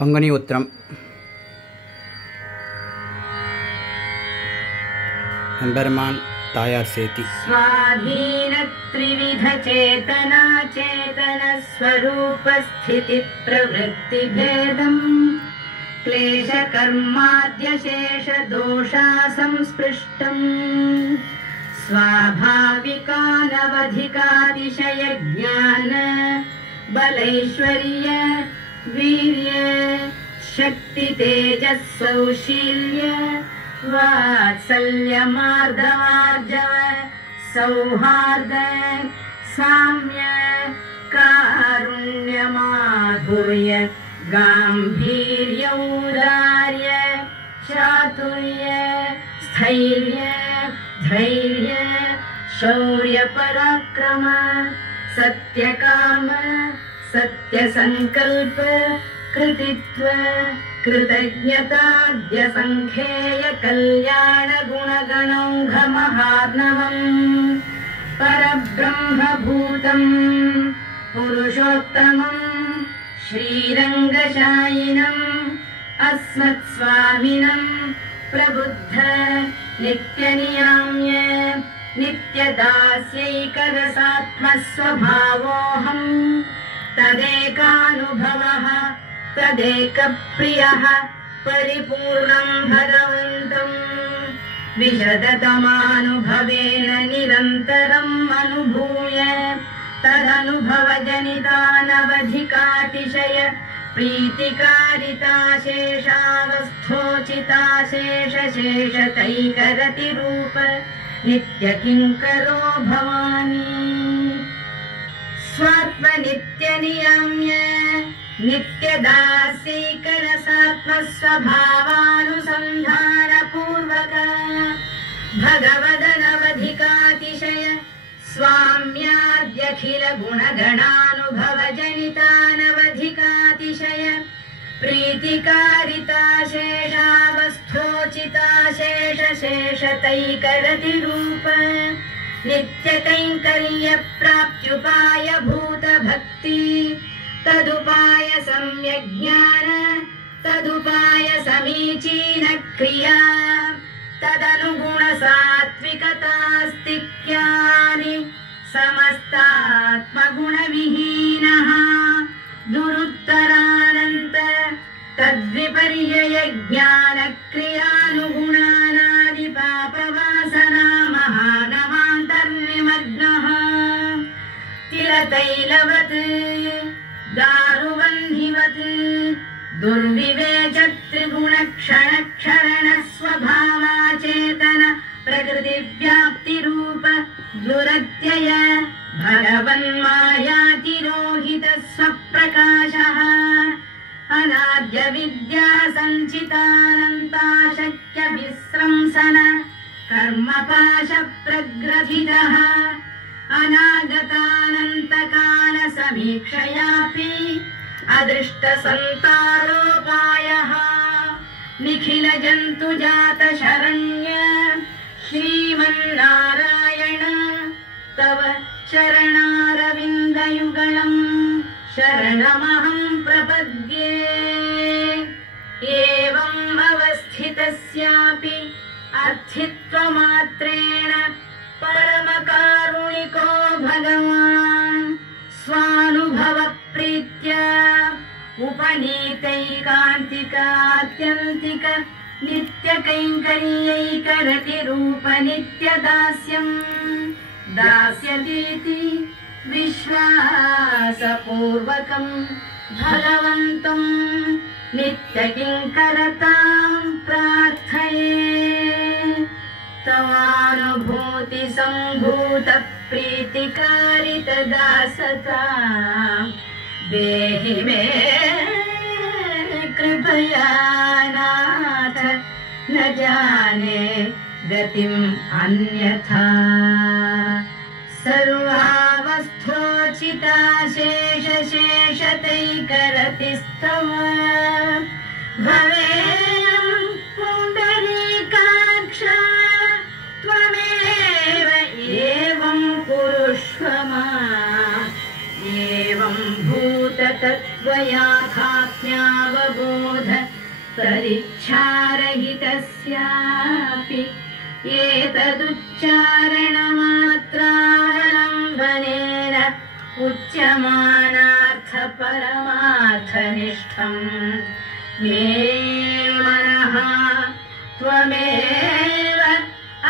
पंगनी उत्तरम एंबेरमान तायार सेति स्वाधीन त्रिविध चेतना चेतन स्वरूप स्थिति प्रवृत्ति भेदम क्लेश कर्माद्य शेष दोषा संस्पृष्टम स्वाभाविकानवधिकातिशय ज्ञान बलैश्वर्य वीर्य शक्ति तेजः सौशील्य वात्सल्य मार्दवार्जव सौहार्द साम्य कारुण्य माधुर्य गांभीर्य औदार्य चातुर्य स्थैर्य धैर्य शौर्य पराक्रम सत्यकाम सत्यसंकल्प कृतित्व कृतज्ञताद्य संख्येय कल्याण गुणगणौघ महार्णवम् परब्रह्मभूतम् पुरुषोत्तमम् श्रीरङ्गशायिनम् अस्मत्स्वामिनम् प्रबुद्ध नित्यनियाम्य नित्यदास्यैकरसात्मस्वभावोऽहम् तदेकानुभवः तदेकप्रियः परिपूर्णम् भगवन्तम् विशदतमानुभवेन निरन्तरम् अनुभूय तदनुभवजनितानवधिकातिशय प्रीतिकारिताशेषावस्थोचिताशेषशेषतैकरतिरूप नित्यकिङ्करो भवामि स्वात्मनित्यनियम्य नित्यदास्यैकरसात्मस्वभावानुसन्धानपूर्वक भगवदनवधिकातिशय स्वाम्याद्यखिल गुणगणानुभवजनितानवधिकातिशय प्रीतिकारिताशेषावस्थोचिताशेषशेषतैकरतिरूप नित्यकैङ्कर्यप्राप्त्युपाय भूतभक्ति तदुपाय सम्यग्ज्ञान तदुपाय समीचीन क्रिया तदनुगुणसात्विकतास्तिक्यानि समस्तात्मगुणविहीनः दुरुत्तरानन्त तद्विपर्यय ज्ञानक्रियानुगुणानादिपापवासना महानवान्तर्निमग्नः तिलतैलवत् दारुबन्धिवत् दुर्विवेच त्रिगुणक्षणक्षरणस्वभावाचेतन प्रकृतिव्याप्तिरूप दुरत्यय भगवन्मायातिरोहितः स्वप्रकाशः अनाद्य विद्या सञ्चितानन्ताशक्य विस्रंसन कर्मपाश प्रग्रथितः अनागतानन्तकाल समीक्षयापि अदृष्टसन्तारोपायः निखिल जन्तुजात शरण्य श्रीमन्नारायण तव शरणारविन्दयुगलम् शरणमहं प्रपद्ये एवम् अवस्थितस्यापि अर्थित्वमात्रेण परमकारुणिको भगवान् स्वानुभवप्रीत्या उपनीतैकान्तिकात्यन्तिक नित्यकैङ्कर्यैकरतिरूप नित्यदास्यम् दास्यतीति विश्वासपूर्वकम् भगवन्तम् नित्यकिङ्करताम् प्रार्थये तवानुभूति सम्भूत प्रीतिकारितदासता देहि मे कृपया नाथ न जाने गतिम् अन्यथा सर्वावस्थोचिताशेषशेषतैकरतिस्तव भवेयम् पुण्डरीकाक्ष त्वमेव एवम् कुरुष्व माम् एवम् भूततत्त्वयाथात्म्यावबोधम् सदिच्छारहितस्यापि एतदुच्चारणमात्रावलम्बनेन उच्यमानार्थपरमार्थनिष्ठम् मे मनः त्वमेव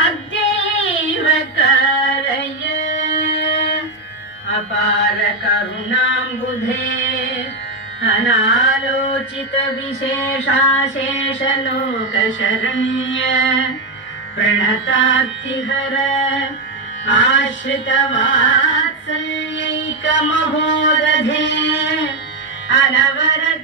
अद्यैव कारय अपारकरुणाम्बुधे अनालोचितविशेषाशेषलोकशरण्य प्रणतार्तिहर आश्रितवात्सल्यैकमहोदधे अनवरत